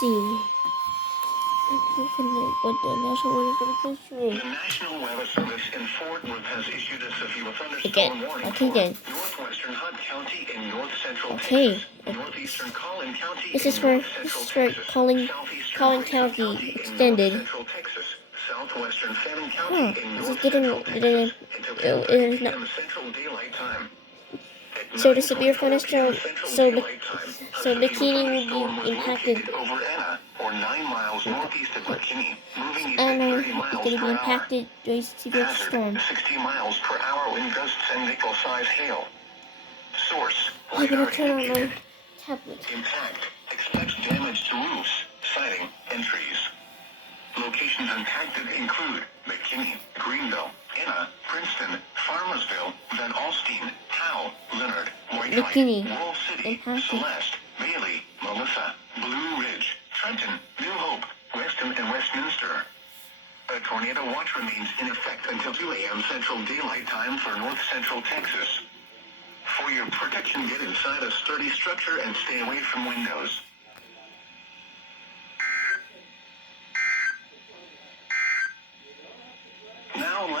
see. What the National Weather Service? The National Weather Service in Fort Worth has issued a severe thunderstorm Again. warning Okay, for then. northwestern Hunt County and north-central Okay. Texas, northeastern Collin County This and is for north-central Texas, Collin southeastern Grayson County and extended. north-central Texas, southwestern Fannin County and This is north-central Texas until 10:30 it p.m. Central Daylight Time. So the severe thunderstorm, so Mckinney will be impacted. Over Anna, or 9 miles northeast of Mckinney, moving east at Anna 30 is miles going to be per hour. impacted during severe storm. 60 miles per hour wind gusts and nickel-size hail. Source, I'm going radar to turn on indicated. my tablet. Impact, expects damage to roofs, siding, and trees. Locations impacted include McKinney, Greenville, Anna, Princeton, Farmersville, Van Alstyne, Howe, Leonard, McKinney, Whitehall, Wall City, impacted. Celeste, Bailey, Melissa, Blue Ridge, Trenton, New Hope, Weston, and Westminster. A tornado watch remains in effect until 2 a.m. Central Daylight Time for north-central Texas. For your protection, get inside a sturdy structure and stay away from windows.